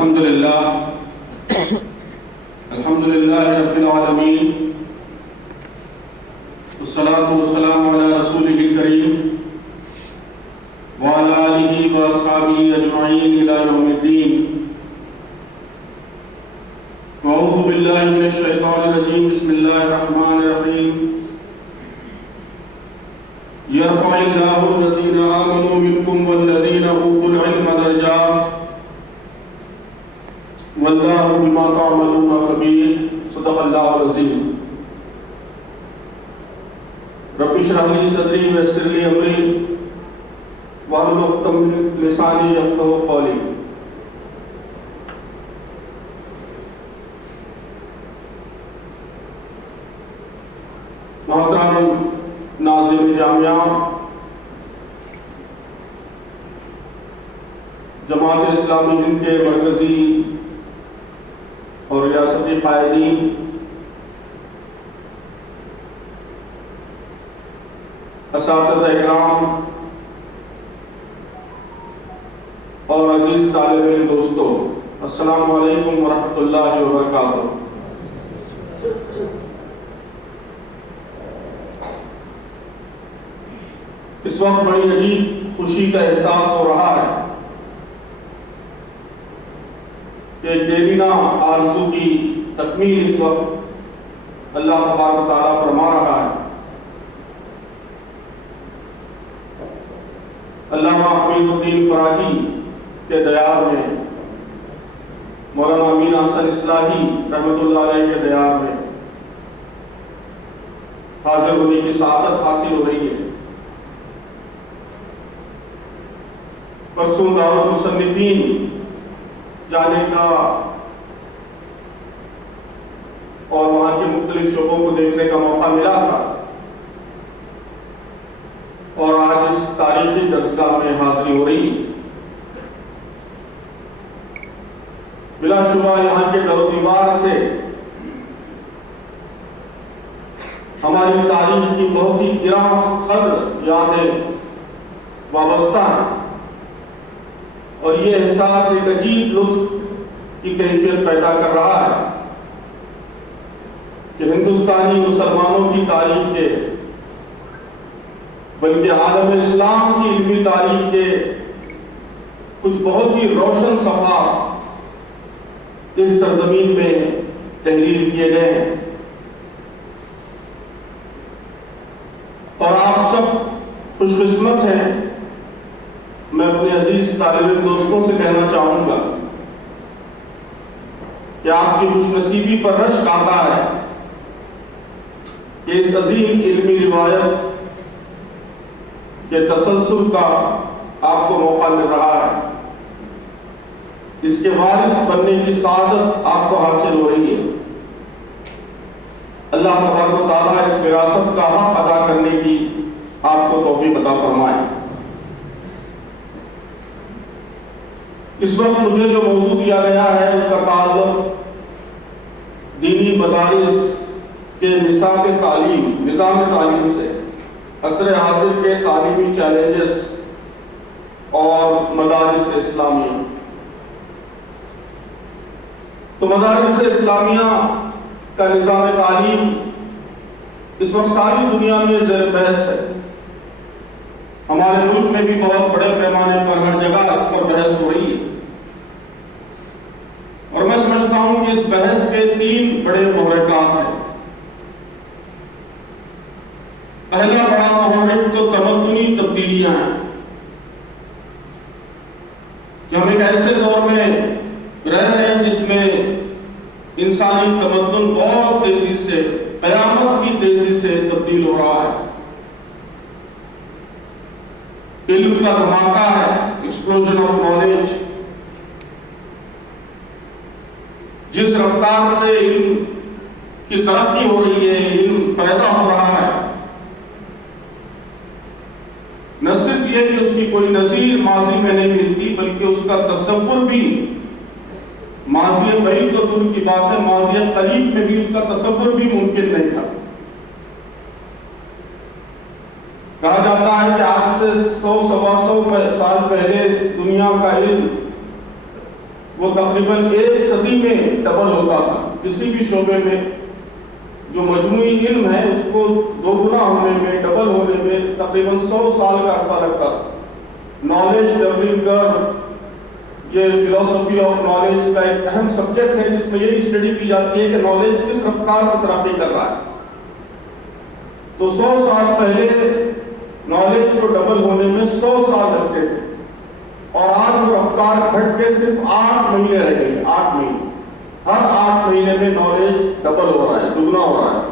الحمد لله رب العالمين والصلاة والسلام على رسوله الكريم وعلى آله وأصحابه أجمعين إلى يوم الدين. أعوذ بالله من الشيطان الرجيم. بسم الله الرحمن الرحيم. يرفع الله الذين آمنوا منكم والذين أوتوا العلم درجات واللہ بما تعملون خبیر. صدق اللہ العظیم. رب اشرح لي صدری ویسر لي امری واحلل عقدۃ من لسانی یفقہوا قولی. محترم ناظرین جامعہ، جماعت اسلامی ہند کے مرکزی اور ریاستی قائدین، اساتذہ اکرام اور عزیز طالب علم دوستو، السلام علیکم ورحمۃ اللہ وبرکاتہ. اس وقت بڑی عجیب خوشی کا احساس ہو رہا ہے کہ ایک دیرینہ آرزو کی تکمیل اس وقت اللہ تبارک و تعالیٰ فرما رہا ہے. علامہ حمید الدین فراقی کے دیار میں، مولانا امین احسن اصلاحی رحمۃ اللہ علیہ کے دیار میں حاضر ہونے کی سعادت حاصل ہو رہی ہے. پرسوں دارالمصنفین جانے کا اور وہاں کے مختلف شعبوں کو دیکھنے کا موقع ملا تھا، اور آج اس تاریخی درسگاہ میں حاضری ہو رہی ہے. بلا شبہ یہاں کے در و دیوار سے ہماری تاریخ کی بہت ہی گراں قدر یادیں وابستہ ہیں، اور یہ احساس ایک عجیب لطف کی کیفیت پیدا کر رہا ہے کہ ہندوستانی مسلمانوں کی تاریخ کے، بلکہ عالم اسلام کی علمی تاریخ کے کچھ بہت ہی روشن صفحات اس سرزمین میں تحریر کیے گئے ہیں. اور آپ سب خوش قسمت ہیں. میں اپنے عزیز طالب علم دوستوں سے کہنا چاہوں گا کہ آپ کی خوش نصیبی پر رشک آتا ہے کہ اس عظیم علمی روایت کے تسلسل کا آپ کو موقع مل رہا ہے. اس کے وارث بننے کی سعادت آپ کو حاصل ہو رہی ہے. اللہ تبارک و تعالیٰ اس وراثت کا حق ادا کرنے کی آپ کو توفیق عطا فرمائے. اس وقت مجھے جو موضوع دیا گیا ہے اس کا تعلق دینی مدارس کے نظام تعلیم سے، عصر حاضر کے تعلیمی چیلنجز اور مدارس اسلامیہ. تو مدارس اسلامیہ کا نظام تعلیم اس وقت ساری دنیا میں زیر بحث ہے. ہمارے ملک میں بھی بہت بڑے پیمانے پر ہر جگہ اس پر بحث ہو رہی ہے، اور میں سمجھتا ہوں کہ اس بحث کے 3 بڑے محرکات ہیں. پہلا بڑا محرک تو تمدنی تبدیلیاں ہیں کہ ہم ایک ایسے دور میں رہ رہے ہیں جس میں انسانی تمدن بہت تیزی سے، قیامت کی تیزی سے تبدیل ہو رہا ہے. علم کا دھماکہ ہے، ایکسپلوژن آف نالج. جس رفتار سے علم کی ترقی ہو رہی ہے، علم پیدا ہو رہا ہے، نہ صرف یہ کہ اس کی کوئی نظیر ماضی میں نہیں ملتی، بلکہ اس کا تصور بھی ماضی بعید تو دور کی بات ہے، ماضی قریب میں بھی اس کا تصور بھی ممکن نہیں تھا. کہا جاتا ہے کہ آج سے 100 سوا 100 سال پہلے دنیا کا علم وہ تقریباً 1 صدی میں ڈبل ہوتا تھا. کسی بھی شعبے میں جو مجموعی علم ہے اس کو 2 گنا ہونے میں، ڈبل ہونے میں تقریباً 100 سال کا عرصہ لگتا تھا. نالج ڈبلنگ کرو، یہ فلاسفی آف نالج کا ایک اہم سبجیکٹ ہے جس میں یہ اسٹڈی کی جاتی ہے کہ نالج کس رفتار سے ترقی کر رہا ہے. تو 100 سال پہلے نالج کو ڈبل ہونے میں 100 سال لگتے تھے، اور آج وہ رفتار گھٹ کے صرف 8 مہینے رہ گئی. 8 مہینے، ہر 8 مہینے میں نالج ڈبل ہو رہا ہے، دگنا ہو رہا ہے.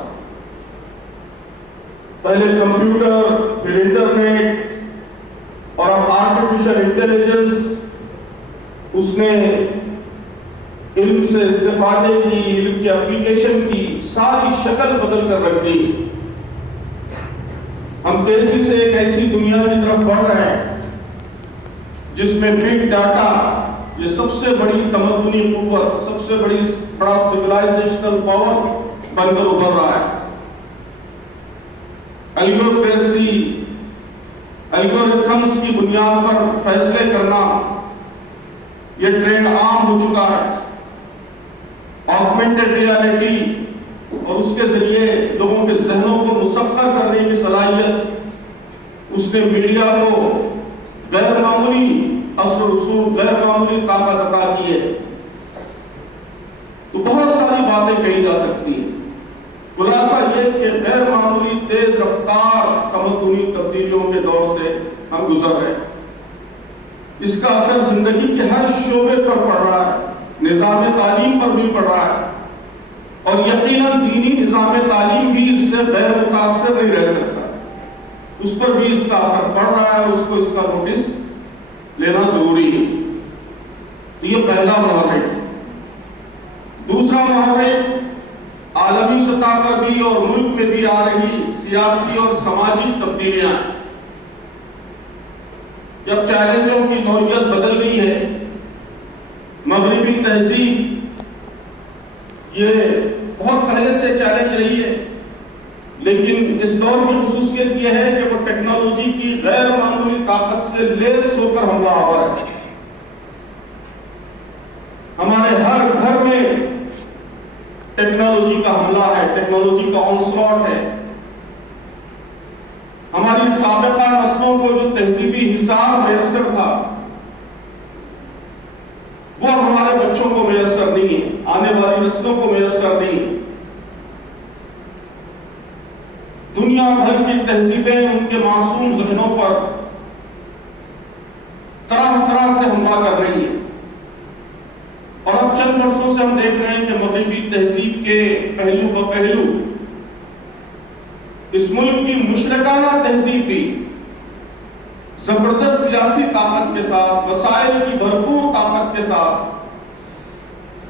پہلے کمپیوٹر، پھر انٹرنیٹ، اور اب آرٹیفیشل انٹیلیجنس. اس نے علم سے استفادے کی، علم کی اپلیکیشن کی ساری شکل بدل کر رکھ دی. ہم تیزی سے ایک ایسی دنیا کی طرف بڑھ رہے ہیں جس میں بگ ڈاٹا یہ سب سے بڑی تمدنی قوت، سب سے بڑا سویلائزیشنل پاور بن کر ابھر رہا ہے. الگوریسی، الگوریتھمز کی بنیاد پر فیصلے کرنا یہ ٹرینڈ عام ہو چکا ہے. آگمنٹڈ ریالٹی اور اس کے ذریعے لوگوں کے ذہنوں کو مسخر کرنے کی صلاحیت، اس نے میڈیا کو غیر معمولی اثر و رسوخ، غیر معمولی طاقت عطا کی ہے. تو بہت ساری باتیں کہی جا سکتی ہیں. خلاصہ یہ کہ غیر معمولی تیز رفتار تمدنی تبدیلیوں کے دور سے ہم گزر رہے ہیں. اس کا اثر زندگی کے ہر شعبے پر پڑ رہا ہے، نظام تعلیم پر بھی پڑ رہا ہے، اور یقیناً دینی نظام تعلیم بھی اس سے غیر متاثر نہیں رہ سکتا. اس پر بھی اس کا اثر پڑ رہا ہے، اس کو اس کا نوٹس لینا ضروری ہے. تو یہ پہلا محرک ہے. دوسرا محرک عالمی سطح پر بھی اور ملک میں بھی آ رہی سیاسی اور سماجی تبدیلیاں. جب چیلنجوں کی نوعیت بدل گئی ہے، مغربی تہذیب یہ بہت پہلے سے چیلنج رہی ہے، لیکن اس دور کی خصوصیت یہ ہے کہ وہ ٹیکنالوجی کی غیر معمولی طاقت سے لیس ہو کر حملہ آور ہے. ہمارے ہر گھر میں ٹیکنالوجی کا حملہ ہے، ٹیکنالوجی کا آنسلاٹ ہے. ہماری سابقہ نسلوں کو جو تہذیبی حصار میسر تھا وہ ہمارے بچوں کو میسر نہیں ہے، آنے والی نسلوں کو میسر نہیں ہے. دنیا بھر کی تہذیبیں ان کے معصوم ذہنوں پر طرح طرح سے حملہ کر رہی ہیں. اور اب چند برسوں سے ہم دیکھ رہے ہیں کہ مغربی تہذیب کے پہلو ب پہلو اس ملک کی مشرکانہ تہذیب بھی زبردست سیاسی طاقت کے ساتھ، وسائل کی بھرپور طاقت کے ساتھ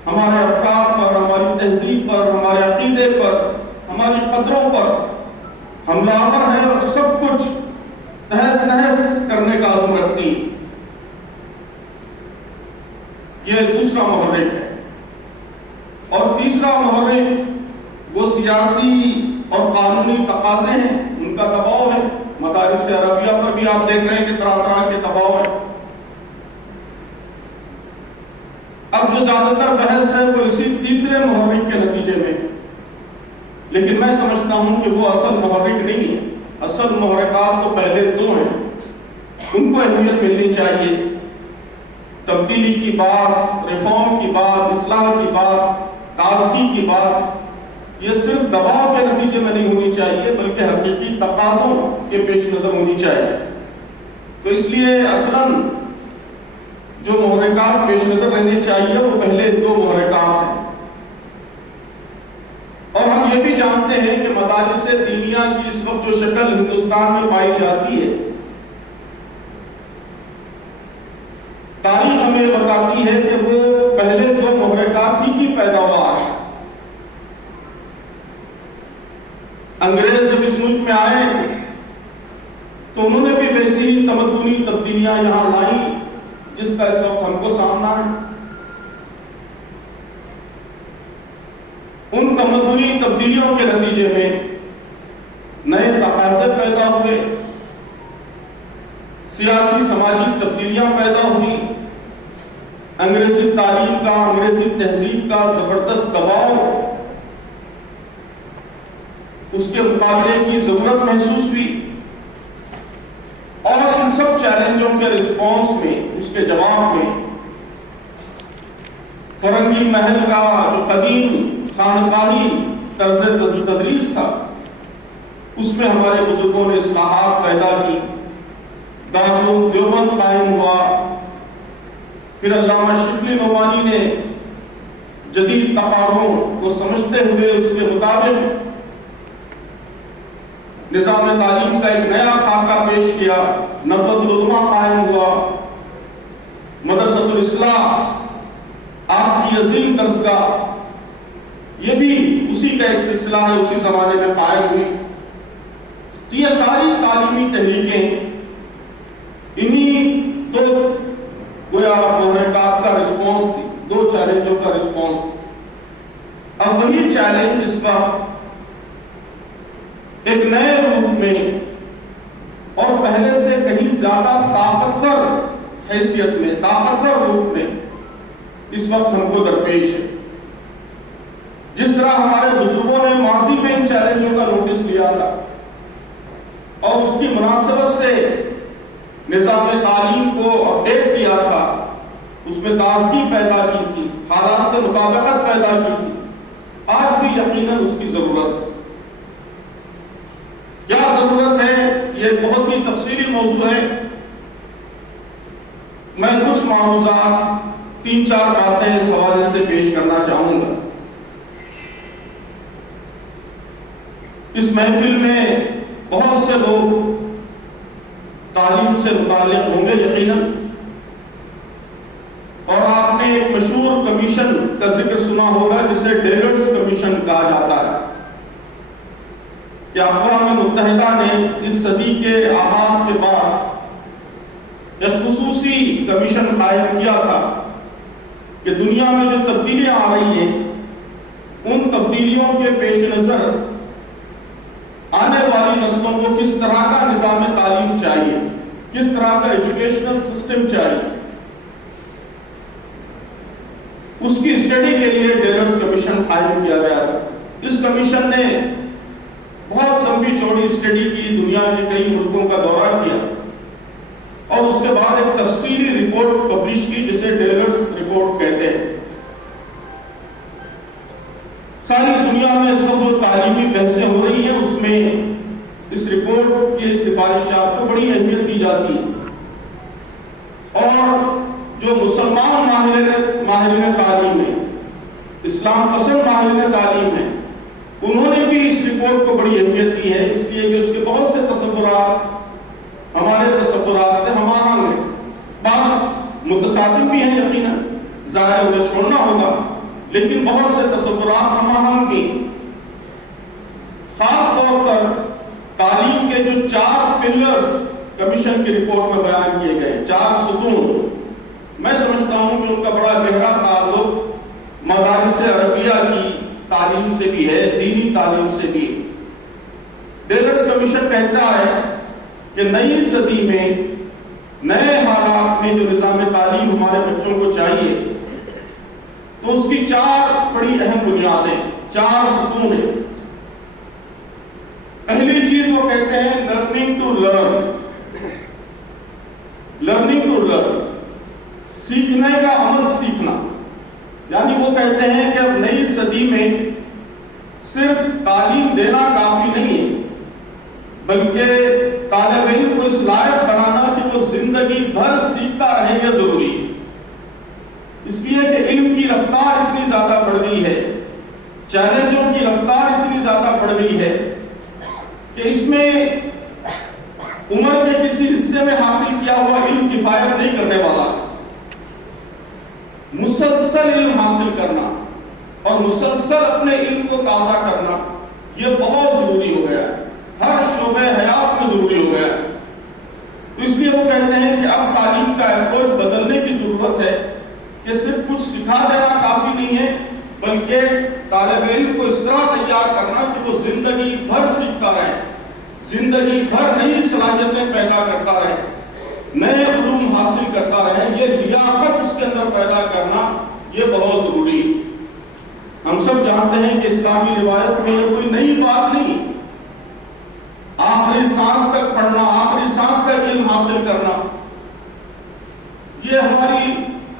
ہمارے افکار پر، ہماری تہذیب پر، ہمارے عقیدے پر، ہماری قدروں پر حملہ آور ہے اور سب کچھ تہس نہس کرنے کا عزم رکھتی. یہ دوسرا محرک ہے. اور تیسرا محرک وہ سیاسی اور قانونی تقاضے ہیں، ان کا دباؤ ہے. مدارس عربیہ پر بھی آپ دیکھ رہے ہیں کہ طرح طرح کے دباؤ ہے. اب جو زیادہ تر بحث ہے وہ اسی تیسرے محرک کے نتیجے میں، لیکن میں سمجھتا ہوں کہ وہ اصل محرک نہیں ہے. اصل محرکات تو پہلے 2 ہیں، ان کو اہمیت ملنی چاہیے. تبدیلی کی بات، ریفارم کی بات، اصلاح کی بات، تازگی کی بات یہ صرف دباؤ کے نتیجے میں نہیں ہونی چاہیے بلکہ حقیقی تقاضوں کے پیش نظر ہونی چاہیے. تو اس لیے اصلاً جو محرکات پیش نظر رہنے چاہیے وہ پہلے 2 محرکات ہیں. اور ہم یہ بھی جانتے ہیں کہ مدارس دینیہ کی اس وقت جو شکل ہندوستان میں پائی جاتی ہے، تاریخ ہمیں بتاتی ہے کہ وہ پہلے 2 محرکات ہی کی پیداوار ہے. انگریز جب اس ملک میں آئے تو انہوں نے بھی ویسی ہی تمدنی تبدیلیاں یہاں لائیں جس کا اس وقت ہم کو سامنا ہے. ان تمدنی تبدیلیوں کے نتیجے میں نئے تقاضے پیدا ہوئے، سیاسی سماجی تبدیلیاں پیدا ہوئی، انگریزی تعلیم کا، انگریزی تہذیب کا زبردست دباؤ، اس کے مقابلے کی ضرورت محسوس ہوئی، اور ان سب چیلنجوں کے رسپانس میں، اس کے جواب میں فرنگی محل کا جو قدیم خانقاہی طرز تدریس تھا، اس میں ہمارے بزرگوں نے اصلاحات پیدا کی، دارالعلوم دیوبند قائم ہوا، پھر علامہ شبلی نعمانی نے جدید تقاضوں کو سمجھتے ہوئے اس کے مطابق نظام تعلیم کا ایک نیا خاکہ پیش کیا، ندوۃ العلماء قائم ہوا، مدرسۃ الاصلاح آپ کی عظیم درسگاہ، یہ بھی اسی کا ایک سلسلہ ہے، اسی زمانے میں قائم ہوئی۔ تو یہ ساری تعلیمی تحریکیں انہی دو گویا محرکات کا رسپانس تھی، دو چیلنجوں کا رسپانس تھی۔ اب وہی چیلنج اس کا ایک نئے روپ میں اور پہلے سے کہیں زیادہ طاقتور حیثیت میں، طاقتور روپ میں اس وقت ہم کو درپیش ہے۔ جس طرح ہمارے بزرگوں نے ماضی میں ان چیلنجوں کا نوٹس لیا تھا اور اس کی مناسبت سے نظام تعلیم کو اپڈیٹ کیا تھا، اس میں تازگی پیدا کی تھی، حالات سے مطابقت پیدا کی تھی، آج بھی یقیناً اس کی ضرورت ہے۔ کیا ضرورت ہے؟ یہ بہت ہی تفصیلی موضوع ہے، میں کچھ معروضات، 3-4 باتیں اس حوالے سے پیش کرنا چاہوں گا۔ اس محفل میں بہت سے لوگ تعلیم سے متعلق ہوں گے یقیناً، اور آپ نے ایک مشہور کمیشن کا ذکر سنا ہوگا جسے ڈیلرز کمیشن کہا جاتا ہے، کہ اقوام متحدہ نے اس صدی کے آغاز کے بعد ایک خصوصی کمیشن قائم کیا تھا کہ دنیا میں جو تبدیلیاں آ رہی ہیں ان تبدیلیوں کے پیش نظر آنے والی نسلوں کو کس طرح کا نظام تعلیم چاہیے، کس طرح کا ایجوکیشنل سسٹم چاہیے، اس کی اسٹڈی کے لیے ڈیلرز کمیشن قائم کیا گیا تھا۔ اس کمیشن نے بہت لمبی چوڑی اسٹڈی کی، دنیا کے کئی ملکوں کا دورہ کیا اور اس کے بعد ایک تفصیلی رپورٹ پبلش کی جسے ڈیلرز رپورٹ کہتے ہیں۔ ساری دنیا میں اس وقت جو تعلیمی بحثیں ہو رہی ہیں اس میں اس رپورٹ کی سفارشات کو بڑی اہمیت دی جاتی ہے، اور جو مسلمان ماہرین تعلیم ہیں، اسلام پسند ماہرین تعلیم ہیں، انہوں نے بھی اس رپورٹ کو بڑی اہمیت دی ہے، اس لیے کہ اس کے بہت سے تصورات ہمارے تصورات سے ہم آہنگ ہیں، بعض متصادم بھی ہیں یقیناً، ظاہر انہیں چھوڑنا ہوگا، لیکن بہت سے تصورات ہم آہنگ بھی، خاص طور پر تعلیم کے جو 4 پلرز کمیشن کی رپورٹ میں بیان کیے گئے، 4 ستون، میں سمجھتا ہوں کہ ان کا بڑا گہرا تعلق مدارس عربیہ کی تعلیم سے بھی ہے، دینی تعلیم سے بھی۔ ڈیلرز کمیشن کہتا ہے کہ نئی صدی میں نئے حالات میں جو نظام تعلیم ہمارے بچوں کو چاہیے تو اس کی 4 بڑی اہم بنیادیں، 4 ستون ہیں۔ پہلی چیز وہ کہتے ہیں learning to learn, learning to learn, سیکھنے کا عمل سیکھنا، یعنی وہ کہتے ہیں کہ اب نئی صدی میں صرف تعلیم دینا کافی نہیں ہے، بلکہ طالب علم کو اس لائق بنانا کہ وہ زندگی بھر سیکھتا رہے یہ ضروری ہے، اس لیے کہ علم کی رفتار اتنی زیادہ بڑھ گئی ہے، چیلنجوں کی رفتار اتنی زیادہ بڑھ گئی ہے کہ اس میں عمر کے کسی حصے میں حاصل کیا ہوا علم کفایت نہیں کرنے والا، مسلسل علم حاصل کرنا اور مسلسل اپنے علم کو تازہ کرنا یہ بہت ضروری ہو گیا ہے، ہر شعبہ حیات میں ضروری ہو گیا ہے۔ تو اس لیے وہ کہتے ہیں کہ اب تعلیم کا اپروچ بدلنے کی ضرورت ہے کہ صرف کچھ سکھا دینا کافی نہیں ہے، بلکہ طالب علم کو اس طرح تیار کرنا کہ وہ زندگی بھر سیکھتا رہے، زندگی بھر نئی صلاحیتیں پیدا کرتا رہے، نئے علوم حاصل کرتا رہے، یہ لیاقت اس کے اندر پیدا کرنا یہ بہت ضروری ہے۔ ہم سب جانتے ہیں کہ اسلامی روایت میں یہ کوئی نئی بات نہیں، آخری سانس تک پڑھنا، آخری سانس تک علم حاصل کرنا، یہ ہماری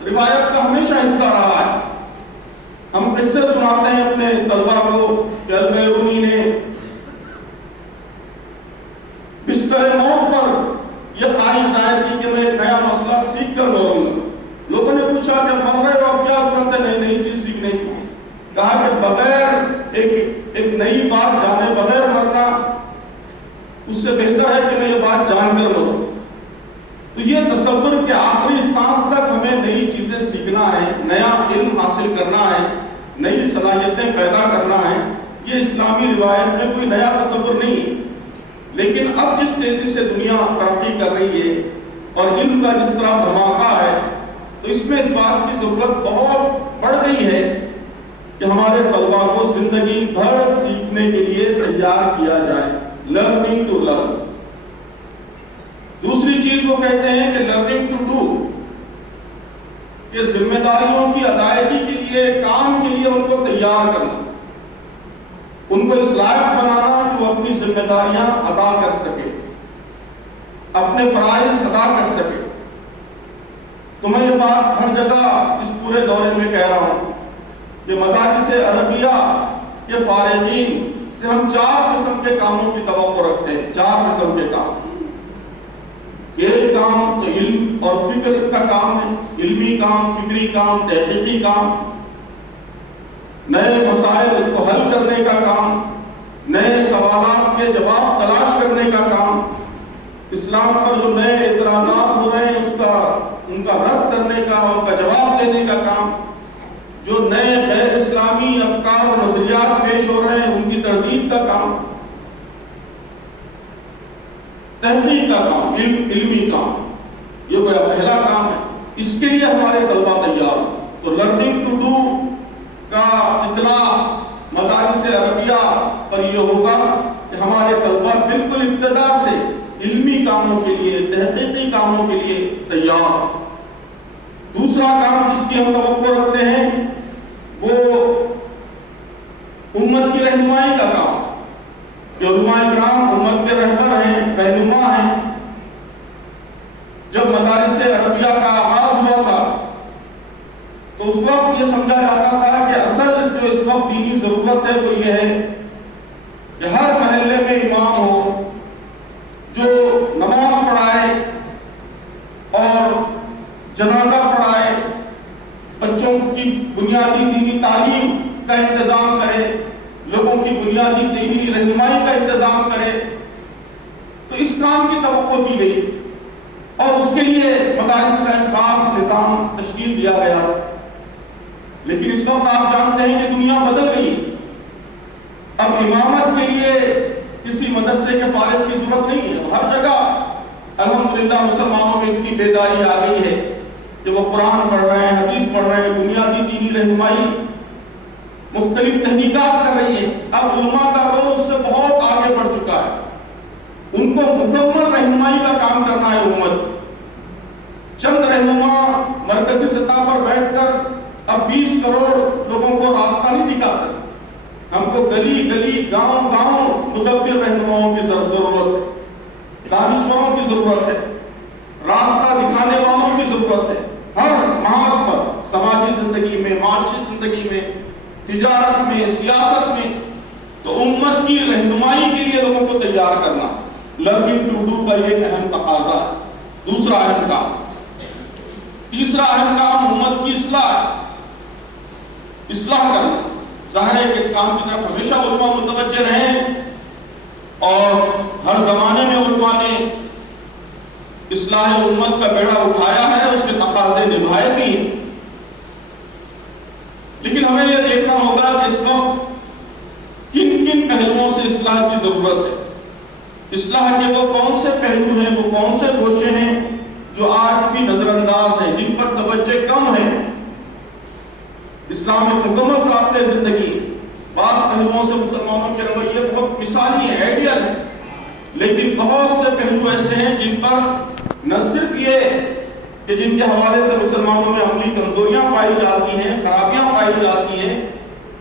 روایت کا ہمیشہ حصہ رہا ہے۔ ہم قصے سناتے ہیں اپنے طلبا کو کہ البیرونی نے بستر موت پر یہ خواہش ظاہر کی کہ میں ایک نیا مسئلہ سیکھ کر مروں گا۔ لوگوں نے پوچھا کہ مر رہے ہو، اب کیا ضرورت ہے نئی چیز سیکھنے کی؟ کہا کہ بغیر ایک نئی بات جانے بغیر مرنا اس سے بہتر ہے کہ میں یہ بات جان کر مروں۔ تو یہ تصور کہ آخری سانس تک ہمیں نئی چیزیں سیکھنا ہے، نیا علم حاصل کرنا ہے، نئی صلاحیتیں پیدا کرنا ہے، یہ اسلامی روایت میں کوئی نیا تصور نہیں ہے۔ لیکن اب جس تیزی سے دنیا ترقی کر رہی ہے اور علم کا جس طرح دھماکہ ہے، تو اس میں اس بات کی ضرورت بہت بڑھ گئی ہے کہ ہمارے طلبا کو زندگی بھر سیکھنے کے لیے تیار کیا جائے، لرننگ ٹو لرن۔ دوسری چیز وہ کہتے ہیں کہ لرننگ ٹو ڈو، کہ ذمہ داریوں کی ادائیگی کے لیے، کام کے لیے ان کو تیار کرنا، ان کو اس لائق بنانا کہ وہ اپنی ذمہ داریاں ادا کر سکے، اپنے فرائض ادا کر سکے۔ تو میں یہ بات ہر جگہ اس پورے دورے میں کہہ رہا ہوں کہ مدارس عربیہ کے فارغین سے ہم 4 قسم کے کاموں کی توقع رکھتے ہیں، 4 قسم کے کام۔ ایک کام تو علم اور فکر کا کام ہے، علمی کام، فکری کام، تحقیقی کام، نئے مسائل کو حل کرنے کا کام، نئے سوالات کے جواب تلاش کرنے کا کام، اسلام پر جو نئے اعتراضات ہو رہے ہیں ان کا رد کرنے کا، ان کا جواب دینے کا کام، جو نئے غیر اسلامی افکار اور نظریات پیش ہو رہے ہیں ان کی تردید کا کام، تحقیق کا کام، علمی کام، یہ کوئی پہلا کام ہے۔ اس کے لیے ہمارے طلبا تیار ہیں۔ تو لرننگ ٹو ڈو کا اطلاع مدارس عربیہ پر یہ ہوگا کہ ہمارے طلبا بالکل ابتدا سے علمی کاموں کے لیے، تحقیقی کاموں کے لیے تیار۔ دوسرا کام جس کی ہم توقع رکھتے ہیں وہ امت کی رہنمائی کا کام، کہ علماء کرام امت کے رہبر ہیں، رہنما ہیں۔ جب مدارس عربیہ کا آغاز ہوا تھا تو اس وقت یہ سمجھا جاتا تھا کہ اصل جو اس وقت دینی ضرورت ہے وہ یہ ہے کہ ہر محلے میں امام ہو جو نماز پڑھائے اور جنازہ پڑھائے، بچوں کی بنیادی دینی تعلیم کا انتظام کرے، لوگوں کی بنیادی دینی رہنمائی کا انتظام کرے۔ تو اس کام کی توقع کی گئی اور اس کے لیے مدارس کا ایک خاص نظام تشکیل دیا گیا۔ لیکن اس وقت آپ جانتے ہیں کہ دنیا بدل گئی، اب امامت کے لیے کسی مدرسے کے فارغ کی ضرورت نہیں ہے۔ ہر جگہ الحمدللہ مسلمانوں میں اتنی بیداری آ گئی ہے کہ وہ قرآن پڑھ رہے ہیں، حدیث پڑھ رہے ہیں، بنیادی دینی رہنمائی مختلف تحقیقات کر رہی ہے۔ اب علماء کا رول اس سے بہت آگے بڑھ چکا ہے، ان کو مکمل رہنمائی کا کام کرنا ہے۔ امت چند رہنما مرکزی سطح پر بیٹھ کر اب 20 کروڑ لوگوں کو راستہ نہیں دکھا سکتے۔ ہم کو گلی گلی، گاؤں گاؤں مدبر رہنماؤں کی ضرورت ہے، دانشوروں کی ضرورت ہے، راستہ دکھانے والوں کی ضرورت ہے، ہر محاذ پر، سماجی زندگی میں، معاشی زندگی میں، تجارت میں، سیاست میں۔ تو امت کی رہنمائی کے لیے لوگوں کو تیار کرنا لرننگ ٹو ڈو کا ایک اہم تقاضا ہے۔ دوسرا اہم کام۔ تیسرا اہم کام امت کی اصلاح کرنا۔ ظاہر ہے کہ اس کام کی طرف ہمیشہ علماء متوجہ رہے ہیں اور ہر زمانے میں علماء نے اصلاح امت کا بیڑا اٹھایا ہے، اس کے تقاضے نبھائے بھی ہیں۔ لیکن ہمیں یہ دیکھنا ہوگا کہ اس وقت کن کن پہلوؤں سے اصلاح کی ضرورت ہے۔ اصلاح کے وہ کون سے پہلو ہیں، وہ کون سے گوشے ہیں جو آج بھی نظر انداز ہیں، جن پر توجہ کم ہے۔ اسلام ایک مکمل ضابطۂ زندگی، بعض پہلوؤں سے مسلمانوں کے رویے بہت مثالی ہے، آئیڈیل ہے، لیکن بہت سے پہلو ایسے ہیں جن پر نہ صرف یہ کہ اسلام ایک مکمل ضابطۂ زندگی ہے بلکہ اس کے تحت جو ہمارے اخلاقیات ہیں، جو ہمارے اصول ہیں، جو ہمارے قواعد ہیں، جو ہمارے ضوابط ہیں، ان پر توجہ نہیں ہے۔ اس لیے کہ جن کے حوالے سے مسلمانوں میں عملی کمزوریاں پائی جاتی ہیں، خرابیاں پائی جاتی ہیں،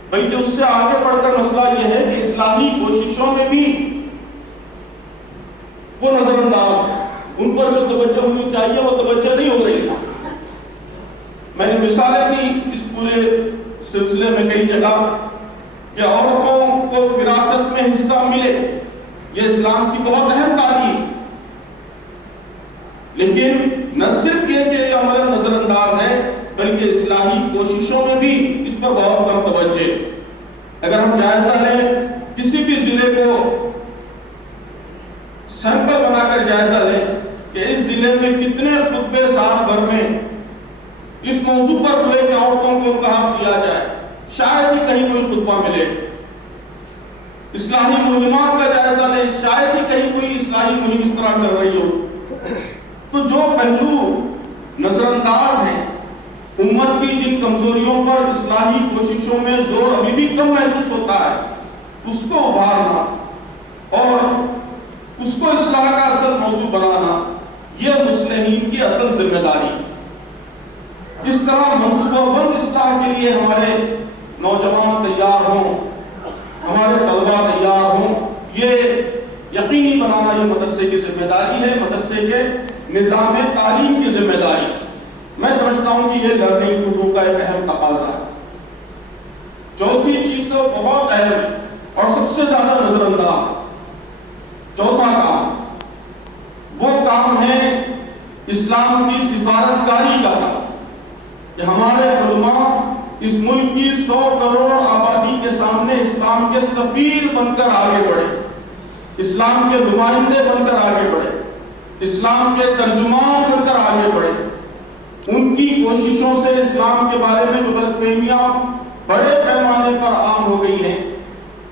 بلکہ اس سے آگے بڑھ کر مسئلہ یہ ہے کہ اسلامی کوششوں میں بھی وہ نظر انداز ہے، ان پر جو توجہ ہونی چاہیے وہ توجہ نہیں ہو رہی۔ میں نے مثالیں دی اس پورے سلسلے میں کئی جگہ کہ عورتوں کو وراثت میں حصہ ملے، یہ اسلام کی بہت اہم تعلیم، لیکن نہ صرف یہ کہ یہ عمل نظر انداز ہے بلکہ اصلاحی کوششوں میں بھی اس پر بہت کم توجہ۔ اگر ہم جائزہ لیں، کسی بھی ضلع کو سیمپل بنا کر جائزہ لیں کہ اس ضلع میں کتنے خطبے سال بھر میں اس موضوع پر ہوئے کہ عورتوں کو ان کا حق دیا جائے، شاید ہی کہیں کوئی خطبہ ملے۔ اصلاحی مہمات کا جائزہ لیں، شاید ہی کہیں کوئی اصلاحی مہم اس طرح چل رہی ہو۔ تو جو پہلو نظر انداز ہیں، امت کی جن کمزوریوں پر اصلاحی کوششوں میں زور ابھی بھی کم محسوس ہوتا ہے، اس کو ابھارنا اور اس کو اصلاح کا اصل موضوع بنانا، یہ مصلحین کی اصل ذمہ داری۔ جس طرح منصوبہ بند اصلاح کے لیے ہمارے نوجوان تیار ہوں، ہمارے طلبہ تیار ہوں، یہ یقینی بنانا یہ مدرسے کی ذمہ داری ہے، مدرسے کے نظام تعلیم کی ذمہ داری۔ میں سمجھتا ہوں کہ یہ لرننگ ٹو ڈو کا ایک اہم تقاضا ہے۔ چوتھی چیز تو بہت اہم اور سب سے زیادہ نظر انداز، چوتھا کام، وہ کام ہے اسلام کی سفارتکاری کا کام، کہ ہمارے علماء اس ملک کی 100 کروڑ آبادی کے سامنے اسلام کے سفیر بن کر آگے بڑھے، اسلام کے نمائندے بن کر آگے بڑھے، اسلام کے ترجمان بن کر آگے بڑھے۔ ان کی کوششوں سے اسلام کے بارے میں جو غلط فہمیاں بڑے پیمانے پر عام ہو گئی ہیں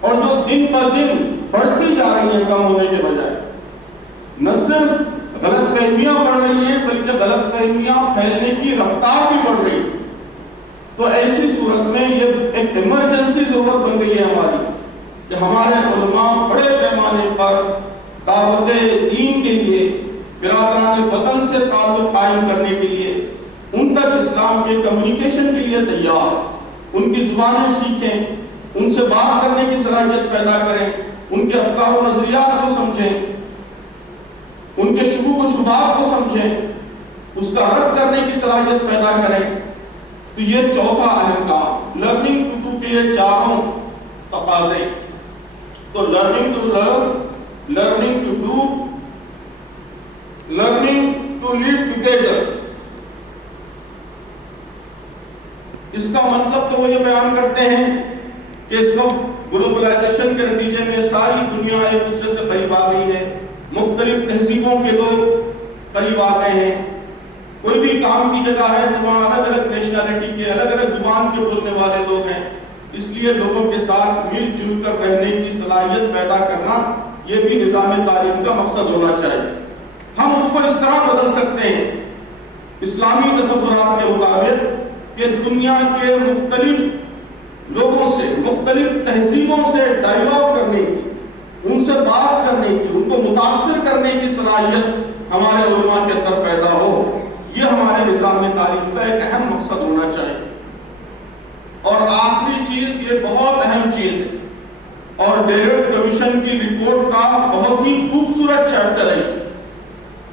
اور جو دن پر دن بڑھتی جا رہی ہیں کم ہونے کے بجائے، نہ صرف غلط فہمیاں بڑھ رہی ہیں بلکہ غلط فہمیاں پھیلنے کی رفتار بھی بڑھ رہی ہے۔ تو ایسی صورت میں یہ ایک ایمرجنسی ضرورت بن گئی ہے ہماری کہ ہمارے علماء بڑے پیمانے پر دعوت دین کے لیے، برادران وطن سے تعلق قائم کرنے کے لیے، ان تک اسلام کے کمیونیکیشن کے لیے تیار، ان کی زبانیں سیکھیں، ان سے بات کرنے کی صلاحیت پیدا کریں، ان کے افکار و نظریات کو سمجھیں، ان کے شبوہ و شبہات کو سمجھیں، اس کا رد کرنے کی صلاحیت پیدا کریں۔ تو یہ چوتھا اہم کام، لرننگ ٹو ڈو کے یہ چاروں تقاضے، تو learning to learn, learning to do, learning to live together. اس کا مطلب تو وہ یہ بیان کرتے ہیں کہ اس وقت گلوبلائزیشن کے نتیجے میں ساری دنیا ایک دوسرے سے قریب آ گئی ہے، مختلف تہذیبوں کے لوگ قریب آ گئے ہیں، کوئی بھی کام کی جگہ ہے تو وہاں الگ الگ نیشنلٹی کے، الگ الگ زبان کے بولنے والے لوگ ہیں، اس لیے لوگوں کے ساتھ مل جل کر رہنے کی صلاحیت پیدا کرنا یہ بھی نظام تعلیم کا مقصد ہونا چاہیے۔ ہم اس کو اس طرح بدل سکتے ہیں اسلامی تصورات کے مطابق کہ دنیا کے مختلف لوگوں سے، مختلف تہذیبوں سے ڈائیلاگ کرنے کی، ان سے بات کرنے کی، ان کو متاثر کرنے کی صلاحیت ہمارے علماء کے اندر پیدا ہو۔ یہ ہمارے نظام تعلیم کا ایک اہم مقصد ہونا چاہیے۔ اور آخری چیز، یہ بہت اہم چیز ہے اور ڈیلرز کمیشن کی رپورٹ کا بہت ہی خوبصورت چیپٹر ہے۔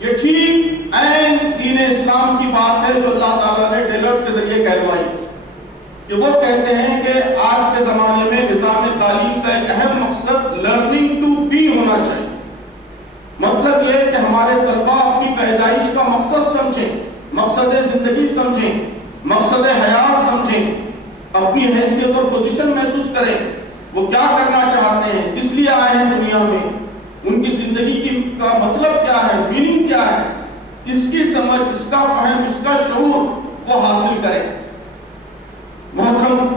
یہ ٹھیک عین دین اسلام کی بات ہے جو اللہ تعالیٰ نے ڈیلرز کے ذریعے کہلوائی، کہ وہ کہتے ہیں کہ آج کے زمانے میں نظام تعلیم کا ایک اہم مقصد لرننگ ٹو بی ہونا چاہیے۔ مطلب یہ ہے کہ ہمارے طلباء اپنی پیدائش کا مقصد سمجھیں، مقصد زندگی سمجھیں، مقصد حیات سمجھیں، اپنی حیثیت اور پوزیشن محسوس کریں، وہ کیا کرنا چاہتے ہیں، کس لیے آئے ہیں دنیا میں، ان کی زندگی کا مطلب کیا ہے، میننگ کیا ہے، اس کی سمجھ، اس کا فہم، اس کا شعور وہ حاصل کریں۔ محترم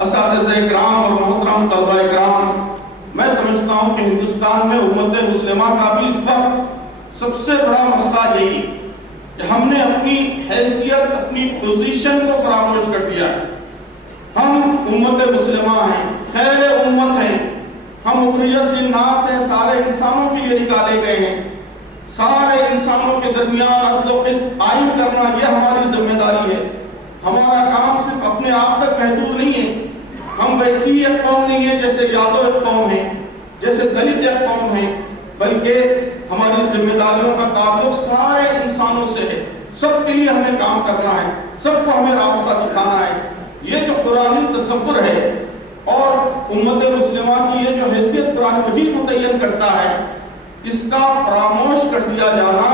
اساتذہ کرام اور محترم طلبہ کرام، میں سمجھتا ہوں کہ ہندوستان میں امت مسلمہ کا بھی اس وقت سب سے بڑا مسئلہ یہی کہ ہم نے اپنی حیثیت، اپنی پوزیشن کو فراموش کر دیا ہے۔ ہم امت مسلمہ ہیں، خیر امت ہیں، ہم اخرجت للناس ہیں، سارے انسانوں کے لیے نکالے گئے ہیں، سارے انسانوں کے درمیان عدل و قسط قائم کرنا یہ ہماری ذمہ داری ہے۔ ہمارا کام صرف اپنے آپ تک محدود نہیں ہے۔ ہم ویسی ایک قوم نہیں ہے جیسے یادو ایک قوم ہے، جیسے دلت ایک قوم ہے، بلکہ ہماری ذمہ داریوں کا تعلق سارے انسانوں سے ہے۔ سب کے لیے ہمیں کام کرنا ہے، سب کو ہمیں راستہ دکھانا ہے۔ یہ جو قرآنی تصور ہے اور امت مسلمہ کی یہ جو حیثیت قرآن مجید متعین کرتا ہے، اس کا فراموش کر دیا جانا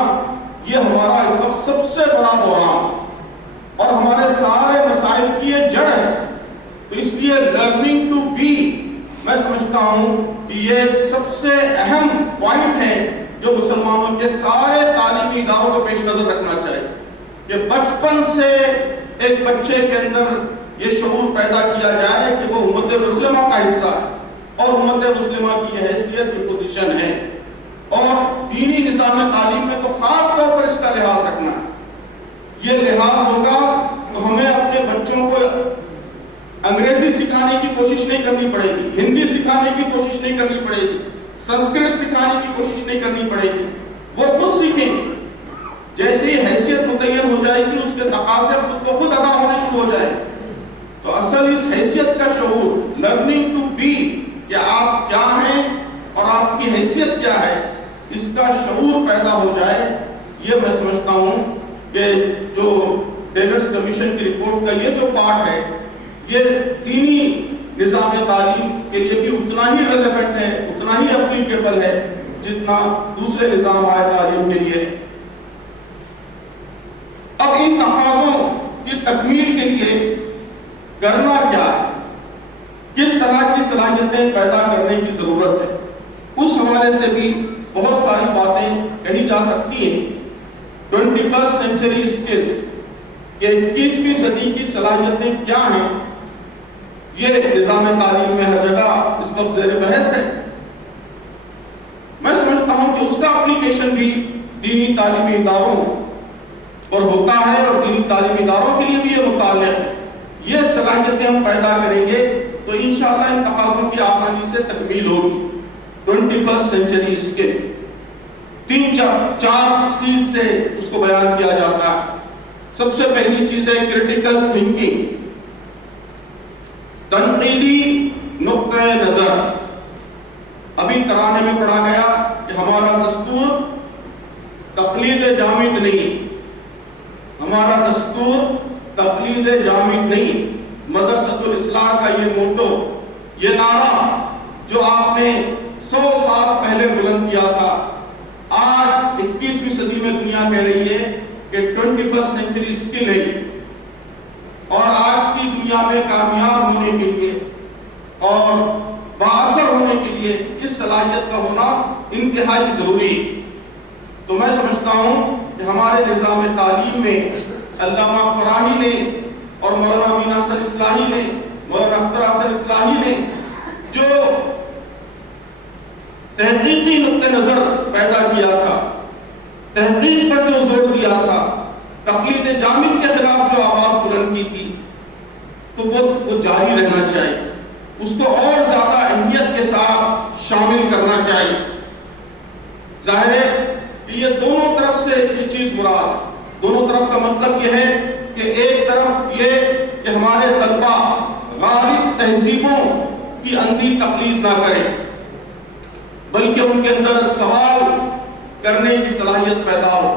یہ ہمارا اس وقت سب سے بڑا بحران اور ہمارے سارے مسائل کی یہ جڑ ہے۔ تو اس لیے لرننگ ٹو بی میں سمجھتا ہوں کہ یہ سب سے اہم پوائنٹ ہے جو مسلمانوں کے سارے تعلیمی اداروں کو پیش نظر رکھنا چاہیے کہ بچپن سے ایک بچے کے اندر یہ شعور پیدا کیا جائے کہ وہ امت مسلمہ کا حصہ ہے اور امت مسلمہ کی یہ حیثیت کی پوزیشن ہے، اور دینی نظام تعلیم میں تو خاص طور پر اس کا لحاظ رکھنا ہے۔ یہ لحاظ ہوگا تو ہمیں اپنے بچوں کو انگریزی سکھانے کی کوشش نہیں کرنی پڑے گی، ہندی سکھانے کی کوشش نہیں کرنی پڑے گی، سنسکرت سکھانے کی کوشش نہیں کرنی پڑے گی، وہ خود سیکھیں گے۔ جیسے ہی حیثیت متعین ہو جائے گی، اس کے تقاضے خود کو خود ادا ہونے شروع ہو جائے۔ تو اصل اس حیثیت کا شعور، لرننگ ٹو بی، کہ آپ کیا ہیں اور آپ کی حیثیت کیا ہے، اس کا شعور پیدا ہو جائے، یہ میں سمجھتا ہوں کہ جو ٹیلرز کمیشن کی رپورٹ کا یہ جو پارٹ ہے، یہ دینی نظام تعلیم کے لیے بھی اتنا ہی ریلیونٹ ہے، اتنا ہی اپلیکیبل ہے جتنا دوسرے نظام تعلیم کے لیے۔ اب ان تقاضوں کی تکمیل کے لیے کرنا کیا ہے، کس طرح کی صلاحیتیں پیدا کرنے کی ضرورت ہے، اس حوالے سے بھی بہت ساری باتیں کہی جا سکتی ہیں۔ 21st century skills کہ 21ویں صدی کی صلاحیتیں کیا ہیں، یہ نظام تعلیم میں ہر جگہ اس وقت زیر بحث ہے۔ میں سمجھتا ہوں کہ اس کا اپلیکیشن بھی دینی تعلیمی اداروں پر ہوتا ہے اور دینی تعلیمی اداروں کے لیے بھی یہ متعلق ہے۔ یہ صلاحیتیں ہم پیدا کریں گے تو انشاءاللہ ان تقاضوں کی آسانی سے تکمیل ہوگی۔ 21st century اسکل 3-4 چیز سے اس کو بیان کیا جاتا ہے۔ سب سے پہلی چیز ہے کریٹیکل تھنکنگ، تنقیدی نقطۂ نظر۔ ابھی ترانے میں پڑھا گیا کہ ہمارا دستور تقلید جامد نہیں، ہمارا دستور تقلید جامد نہیں۔ مدرسۃ الاصلاح کا یہ موٹو، یہ نعرہ جو آپ نے 100 سال پہلے بلند کیا تھا، آج 21ویں صدی میں دنیا کہہ رہی ہے کہ 21st century اسکل ہے، اور آج کی دنیا میں کامیاب ہونے کے لیے اور بااثر ہونے کے لیے اس صلاحیت کا ہونا انتہائی ضروری۔ تو میں سمجھتا ہوں کہ ہمارے نظام تعلیم میں علامہ فراہی نے اور مولانا میاں اصل اصلاحی نے، مولانا اختر اصل اصلاحی نے جو تحقیقی نقطہ نظر پیدا کیا تھا، تحقیق پر جو زور دیا تھا، تقلید جامد کے خلاف جو آواز بلند کی تھی، تو وہ جاری رہنا چاہیے، اس کو اور زیادہ اہمیت کے ساتھ شامل کرنا چاہیے۔ ظاہر ہے کہ یہ دونوں طرف سے یہ چیز مراد ہے۔ دونوں طرف کا مطلب یہ ہے کہ ایک طرف یہ کہ ہمارے طلبہ غالب تہذیبوں کی اندھی تقلید نہ کریں، بلکہ ان کے اندر سوال کرنے کی صلاحیت پیدا ہو،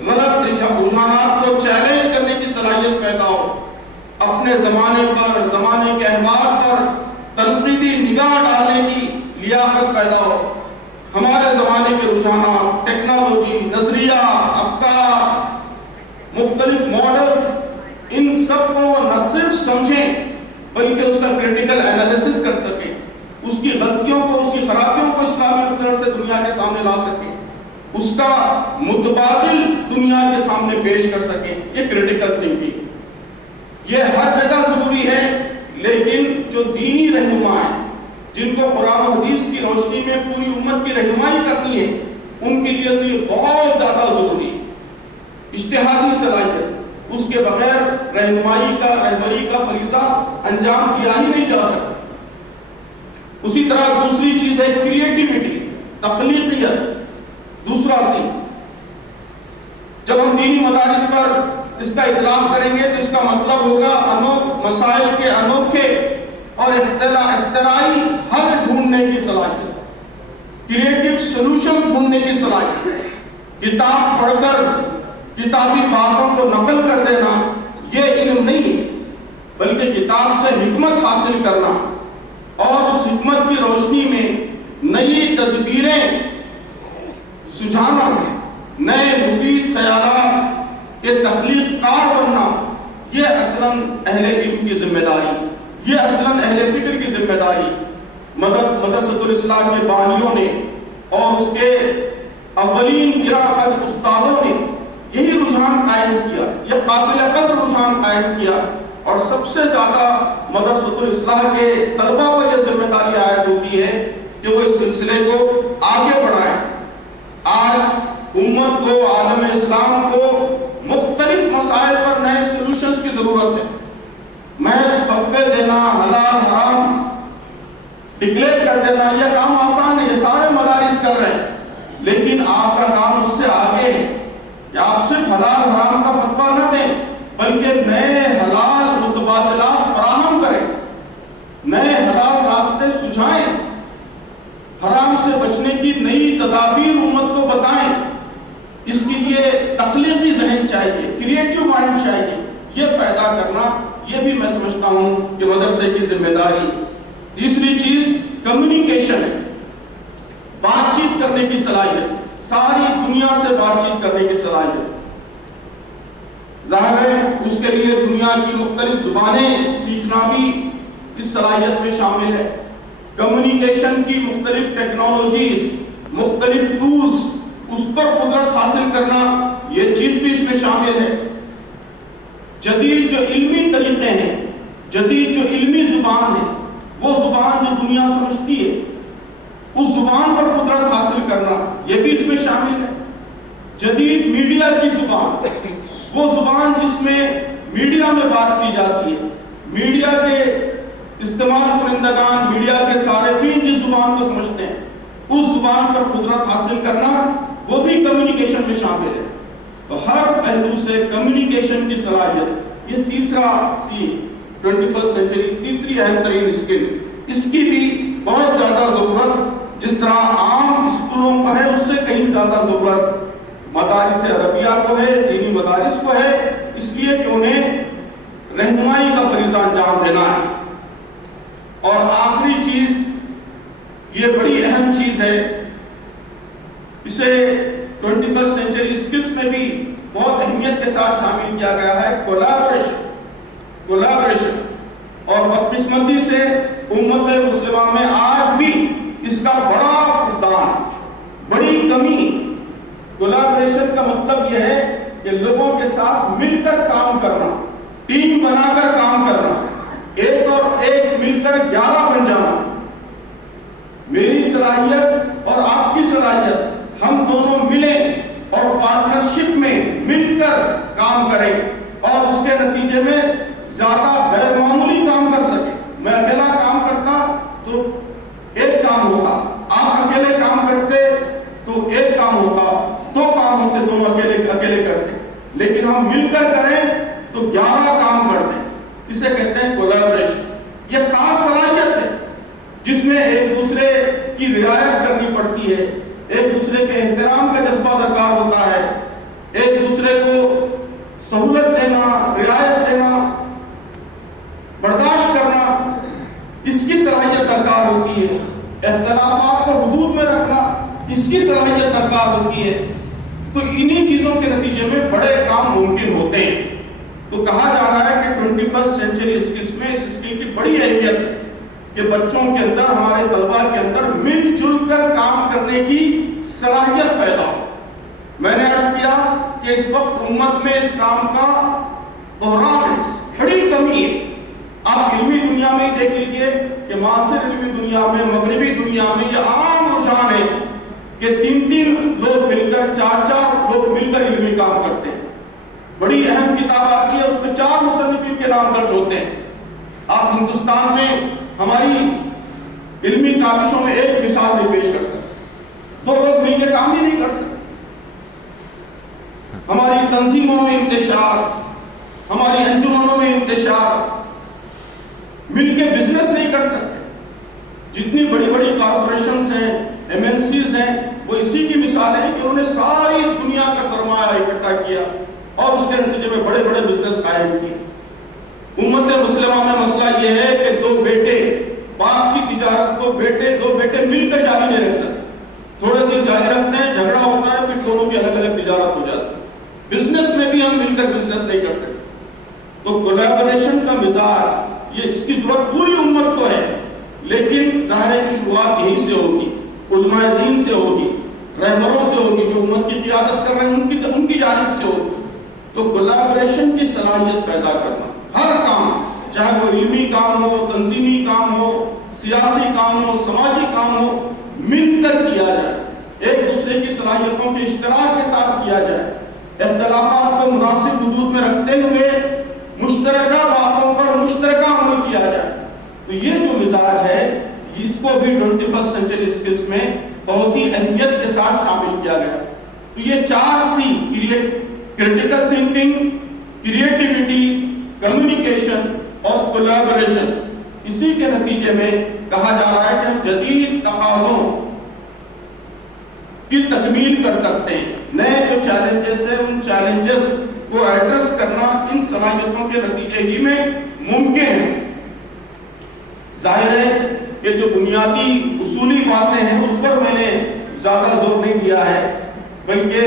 غلط رجحانات کو چیلنج کرنے کی صلاحیت پیدا ہو، اپنے زمانے پر، زمانے کے احوال پر تنقیدی نگاہ ڈالنے کی لیاقت پیدا ہو۔ ہمارے زمانے کے رجحانات، ٹیکنالوجی، نظریہ، افکار، مختلف ماڈلز، ان سب کو نہ صرف سمجھیں بلکہ اس کا کریٹیکل انالیسس کر سکیں، اس کی غلطیوں کو، اس کی خرابیوں کو اسلامی نظر سے دنیا کے سامنے لا سکیں، اس کا متبادل دنیا کے سامنے پیش کر سکیں۔ یہ کریٹیکل تھنکنگ یہ ہر جگہ ضروری ہے، لیکن جو دینی رہنما ہیں، جن کو قرآن و حدیث کی روشنی میں پوری امت کی رہنمائی کرنی ہے، ان کے لیے تو یہ بہت زیادہ ضروری ہے۔ اجتہادی صلاحیت، اس کے بغیر رہبری کا فریضہ انجام دیا ہی نہیں جا سکتا۔ اسی طرح دوسری چیز ہے کریٹیوٹی، تخلیقیت۔ دوسرا سی جب ہم دینی مدارس پر اس کا اطلاق کریں گے تو اس کا مطلب ہوگا مسائل کے انوکھے اور اختراعی حل ڈھونڈنے کی صلاحیت، کریٹو سولوشنز ڈھونڈنے کی صلاحیت۔ کتاب پڑھ کر کتابی باتوں کو نقل کر دینا یہ علم نہیں ہے، بلکہ کتاب سے حکمت حاصل کرنا اور اس حکمت کی روشنی میں نئی تدبیریں سجھانا، نئے مفید خیالات کے تخلیق کار بننا، یہ اصلاً اہل علم کی ذمہ داری، یہ اصلاً اہل فکر کی ذمہ داری۔ مدرسۃ الاسلام کے بانیوں نے اور اس کے اولین قراءت استادوں نے یہی رجحان قائم کیا، یہ قابل قدر رجحان قائم کیا، اور سب سے زیادہ مدرسۃ الاسلام کے طلباء پر یہ ذمہ داری عائد ہوتی ہے کہ وہ اس سلسلے کو آگے بڑھائیں۔ آج امت کو، عالم اسلام کو مختلف مسائل پر نئے سولوشنز کی ضرورت ہے۔ محض فتوے دینا، حلال حرام ڈکلیئر کر دینا یہ کام آسان ہے، یہ سارے مدارس کر رہے ہیں، لیکن آپ کا کام اس سے آگے ہے کہ آپ صرف حلال حرام کا فتویٰ نہ دیں، بلکہ نئے حلال متبادلات فراہم کریں، نئے حلال راستے سجھائیں، حرام سے بچنے کی نئی تدابیر امت کو بتائیں۔ اس کے لیے تخلیقی ذہن چاہیے، کریٹو مائنڈ چاہیے، یہ پیدا کرنا یہ بھی میں سمجھتا ہوں کہ مدرسے کی ذمہ داری۔ تیسری چیز کمیونیکیشن ہے، بات چیت کرنے کی صلاحیت، ساری دنیا سے بات چیت کرنے کی صلاحیت۔ ظاہر ہے اس کے لیے دنیا کی مختلف زبانیں سیکھنا بھی اس صلاحیت میں شامل ہے۔ کمیونیکیشن کی مختلف ٹیکنالوجیز، مختلف ٹولز، اس پر قدرت حاصل کرنا یہ چیز بھی اس میں شامل ہے۔ جدید جو علمی طریقے ہیں، جدید جو علمی زبان ہے، وہ زبان جو دنیا سمجھتی ہے، اس زبان پر قدرت حاصل کرنا یہ بھی اس میں شامل ہے۔ جدید میڈیا کی زبان، وہ زبان جس میں میڈیا میں بات کی جاتی ہے، میڈیا کے استعمال کنندگان، میڈیا کے صارفین جس زبان کو سمجھتے ہیں، اس زبان پر قدرت حاصل کرنا وہ بھی کمیونیکیشن میں شامل ہے۔ تو ہر پہلو سے کمیونیکیشن کی صلاحیت، یہ تیسرا سی 21 سینچری تیسری اہم ترین اسکل، اس کی بھی بہت زیادہ ضرورت جس طرح عام اسکولوں کو ہے اس سے کہیں زیادہ ضرورت مدارس عربیہ کو ہے، دینی مدارس کو ہے، اس لیے کہ انہیں رہنمائی کا فریضہ انجام دینا ہے۔ اور آخری چیز، یہ بڑی اہم چیز ہے، اسے 21 سینچری اسکلز میں بھی بہت اہمیت کے ساتھ شامل کیا گیا ہے، کولیبریشن۔ اور بدقسمتی سے امت مسلمہ میں آج بھی اس کا بڑا فقدان، بڑی کمی۔ کولیبریشن کا مطلب یہ ہے کہ لوگوں کے ساتھ مل کر کام کرنا، ٹیم بنا کر کام کرنا، ایک اور ایک مل کر 11 بن جانا۔ میری صلاحیت اور آپ کی صلاحیت، ہم دونوں ملیں اور پارٹنرشپ میں مل کر کام کریں اور اس کے نتیجے میں زیادہ غیر معمولی کام کر سکیں۔ میں اکیلا کام کرتا تو ایک کام ہوتا، آپ اکیلے کام کرتے تو ایک کام ہوتا، 2 کام ہوتے، دونوں اکیلے کرتے، لیکن ہم مل کر کریں تو 11 کام کرتے۔ اسے کہتے ہیں کولیبریشن۔ یہ خاص صلاحیت ہے جس میں ایک دوسرے کی رعایت کرنی پڑتی ہے، ایک دوسرے کے احترام کا جذبہ درکار ہوتا ہے، ایک دوسرے کو سہولت دینا، رعایت دینا، برداشت کرنا، اس کی صلاحیت درکار ہوتی ہے۔ اختلافات کو حدود میں رکھنا، اس کی صلاحیت درکار ہوتی ہے۔ تو انہی چیزوں کے نتیجے میں بڑے کام ممکن ہوتے ہیں۔ تو کہا جا رہا ہے کہ 21 سینچری اسکلز میں اس اسکل کی بڑی اہمیت ہے کہ بچوں کے اندر، ہمارے طلباء کے اندر مل جل کر کام کرنے کی صلاحیت پیدا ہو۔ میں نے عرض کیا کہ اس وقت امت میں اس کام کا بحران ہے، بڑی کمی ہے۔ آپ علمی دنیا میں ہی دیکھ لیجئے کہ معاصر علمی دنیا میں، مغربی دنیا میں یہ عام رجحان ہے کہ 3 لوگ مل کر، 4 لوگ مل کر علمی کام کرتے ہیں۔ بڑی اہم کتاب آتی ہے، اس میں 4 مصنفین کے نام درج ہوتے ہیں۔ آپ ہندوستان میں ہماری علمی کاوشوں میں ایک مثال نہیں پیش کر سکتے، 2 لوگ مل کے کام ہی نہیں کر سکتے۔ ہماری تنظیموں میں انتشار، ہماری انجمنوں میں انتشار، مل کے بزنس نہیں کر سکتے۔ جتنی بڑی بڑی کارپوریشنز ہیں، MNCs ہیں، وہ اسی کی مثال ہے کہ انہوں نے ساری دنیا کا سرمایہ اکٹھا کیا اور اس کے نتیجے میں بڑے بڑے بزنس قائم کیے۔ امت مسلمہ میں مسئلہ یہ ہے کہ دو بیٹے، باپ کی تجارت کو دو بیٹے مل کر جاری نہیں رکھ سکتے۔ تھوڑے دن جاری رکھتے ہیں، جھگڑا ہوتا ہے، پھر دونوں کی الگ الگ تجارت ہو جاتی ہے۔ بزنس میں بھی ہم مل کر بزنس نہیں کر سکتے۔ تو کولیبوریشن کا مزاج، یہ اس کی ضرورت پوری امت کو ہے، لیکن ظاہر کی شروعات یہیں سے ہوگی، علماء دین سے ہوگی، رہبروں سے ہوگی، جو امت کی قیادت کر رہے ہیں ان کی جانب سے ہوگی۔ تو کولیبوریشن کی صلاحیت پیدا کرنا، ہر کام، چاہے وہ علمی کام ہو، تنظیمی کام ہو، سیاسی کام ہو، سماجی کام ہو، مل کر کیا جائے، ایک دوسرے کی صلاحیتوں کے اشتراک کے ساتھ کیا جائے، اختلافات کو مناسب حدود میں رکھتے ہوئے مشترکہ باتوں پر مشترکہ عمل کیا جائے۔ تو یہ جو مزاج ہے، اس کو بھی 21 سینچری اسکلز میں بہت ہی اہمیت کے ساتھ شامل کیا گیا۔ تو یہ 4 C، critical thinking, creativity, communication اور کولیبوریشن، اسی کے نتیجے میں کہا جا رہا ہے کہ ہم جدید تقاضوں کی تکمیل کر سکتے ہیں۔ نئے جو چیلنجز ہیں، ان چیلنجز کو ایڈریس کرنا ان صلاحیتوں کے نتیجے ہی میں ممکن ہے۔ ظاہر ہے کہ جو بنیادی اصولی باتیں ہیں اس پر میں نے زیادہ زور نہیں دیا ہے، بلکہ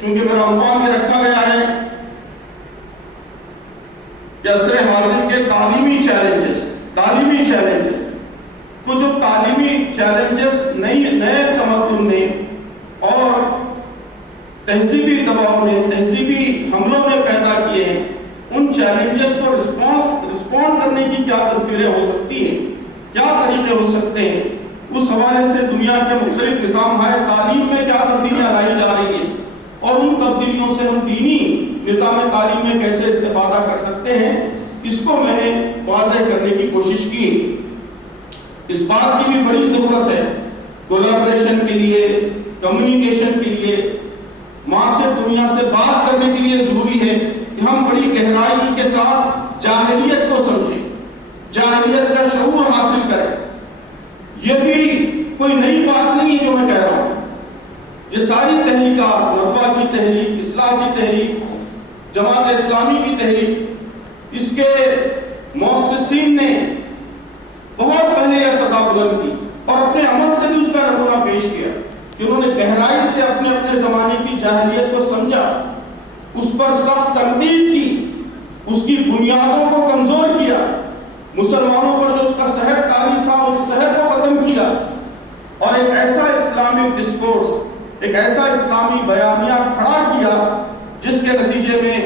چونکہ میرا عنوان یہ رکھا گیا ہے کہ عصر حاضر کے تعلیمی چیلنجز، تو جو تعلیمی چیلنجز نئے تمدن نے اور تہذیبی دباؤ نے، تہذیبی حملوں نے پیدا کیے ہیں، ان چیلنجز کو رسپونڈ کرنے کی کیا تدبیریں ہو سکتی ہیں، کیا طریقے ہو سکتے ہیں، اس حوالے سے دنیا کے مختلف نظام ہے تعلیم میں کیا تبدیلیاں لائی جا رہی ہیں، اور ان تبدیلیوں سے ہم دینی نظام تعلیم میں کیسے استفادہ کر سکتے ہیں، اس کو میں نے واضح کرنے کی کوشش کی۔ اس بات کی بھی بڑی ضرورت ہے کولیبوریشن کے لیے، کمیونیکیشن کے لیے، معاصر دنیا سے بات کرنے کے لیے ضروری ہے کہ ہم بڑی گہرائی کے ساتھ جاہلیت کو سمجھیں، جاہلیت کا شعور حاصل کریں۔ یہ بھی کوئی نئی بات نہیں ہے جو میں کہہ رہا ہوں، یہ ساری تحریکات، ندوہ کی تحریک، اصلاح کی تحریک، جماعت اسلامی کی تحریک، اس کے مؤسسین نے بہت پہلے یہ صدا بلند کی اور اپنے عمل سے بھی اس کا نمونہ پیش کیا کہ انہوں نے گہرائی سے اپنے زمانے کی جاہلیت کو سمجھا، اس پر سخت تنقید کی، اس کی بنیادوں کو کمزور کیا، مسلمانوں پر جو اس کا سحر طاری تھا اس سحر کو ختم کیا، اور ایک ایسا اسلامک ڈسکورس، ایک ایسا اسلامی بیانیہ کھڑا کیا جس کے نتیجے میں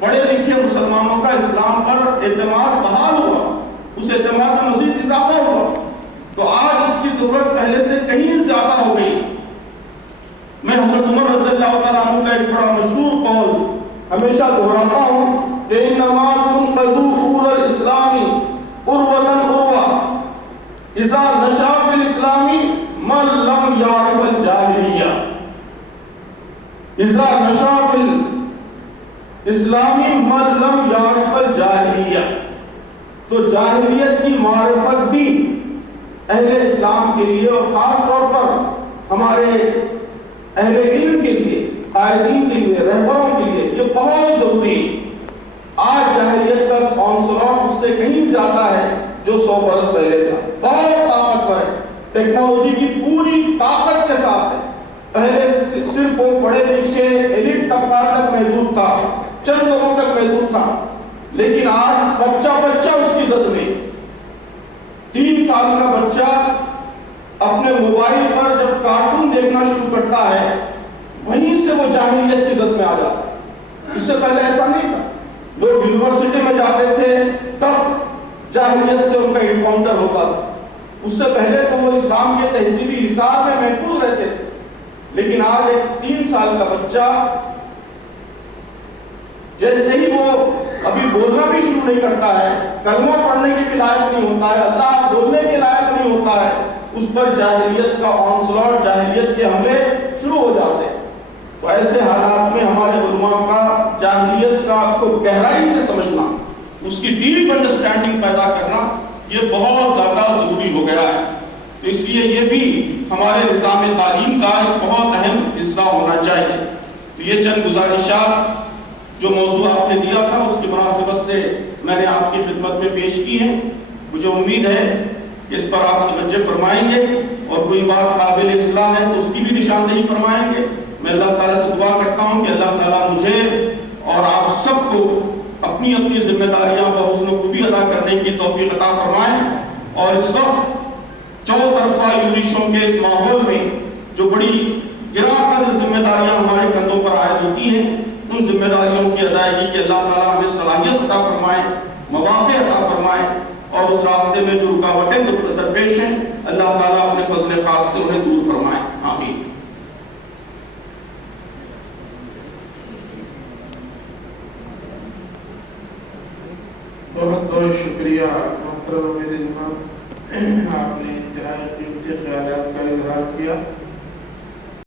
پڑھے لکھے مسلمانوں کا اسلام پر اعتماد بحال ہوا، اس اعتماد میں مزید اضافہ ہوا۔ تو آج اس کی ضرورت پہلے سے کہیں زیادہ ہو گئی۔ میں حضرت عمر رضی اللہ تعالیٰ عنہ کا ایک بڑا مشہور قول ہمیشہ دہراتا ہوں کہ انما تنقضوا خور الاسلام عروۃ عروۃ اذا نشا فی الاسلام من لم یعرف الجاہلیہ، اذا نشا فی الاسلام من لم یعرف الجاہلیہ۔ تو جاہلیت کی معرفت بھی اہل اسلام کے لیے اور خاص طور پر ہمارے اہل علم کے لیے، قائدین کے لیے، رہبروں کے لیے یہ بہت ضروری ہے۔ آج جاہلیت کا آنسلوٹ اس سے کہیں زیادہ ہے جو 100 برس پہلے تھا، بہت طاقتور ہے، ٹیکنالوجی کی پوری طاقت کے ساتھ ہے۔ پہلے صرف وہ پڑھے لکھے ایلیٹ طبقہ تک محدود تھا، چند لوگوں تک محدود تھا، لیکن آج بچہ اس کی زد میں، 3 سال کا بچہ اپنے موبائل پر جب کارٹون دیکھنا شروع کرتا ہے وہیں سے وہ جاہلیت کی زد میں آ جاتا ہے۔ اس سے پہلے ایسا نہیں تھا، لوگ یونیورسٹی میں جاتے تھے تب جاہلیت سے ان کا انکاؤنٹر ہوتا تھا، اس سے پہلے تو وہ اسلام کے تہذیبی حساب میں محفوظ رہتے تھے۔ لیکن آج ایک 3 سال کا بچہ جیسے ہی وہ ابھی بولنا بھی شروع نہیں کرتا ہے، کلمہ پڑھنے کے بھی لائق نہیں ہوتا ہے، اللہ بولنے کے لائق نہیں ہوتا ہے، اس پر جاہلیت کا آنسلوٹ، جاہلیت کے حملے شروع ہو جاتے ہیں۔ تو ایسے حالات میں ہمارے علماء کا جاہلیت کا کو گہرائی سے سمجھنا، اس کی ڈیپ انڈرسٹینڈنگ پیدا کرنا، یہ بہت زیادہ ضروری ہو گیا ہے۔ تو اس لیے یہ بھی ہمارے نظام تعلیم کا ایک بہت اہم حصہ ہونا چاہیے۔ تو یہ چند گزارشات جو موضوع آپ نے دیا تھا اس کی مناسبت سے میں نے آپ کی خدمت میں پیش کی ہے۔ مجھے امید ہے کہ اس پر آپ توجہ فرمائیں گے، اور کوئی بات قابل اصلاح ہے تو اس کی بھی نشاندہی فرمائیں گے۔ میں اللہ تعالیٰ سے دعا کرتا ہوں کہ اللہ تعالیٰ مجھے اور آپ سب کو اپنی اپنی ذمہ داریاں بحسن خوبی ادا کرنے کی توفیق عطا فرمائیں، اور اس وقت چوطرفہ یونشوں کے اس ماحول میں جو بڑی گراں قدر ذمہ داریاں ہمارے کندھوں پر عائد ہوتی ہیں، ان ذمہ داریوں کی ادائیگی کے اللہ تعالیٰ ہمیں صلاحیت عطا فرمائے، مواقع عطا فرمائے، اور اس راستے میں جو رکاوٹیں درپیش ہیں اللہ تعالیٰ اپنے فضل خاص سے انہیں دور فرمائے، آمین۔ بہت بہت شکریہ محترم امیر جماعت، آپ نے انتہائی قیمتی خیالات کا اظہار کیا۔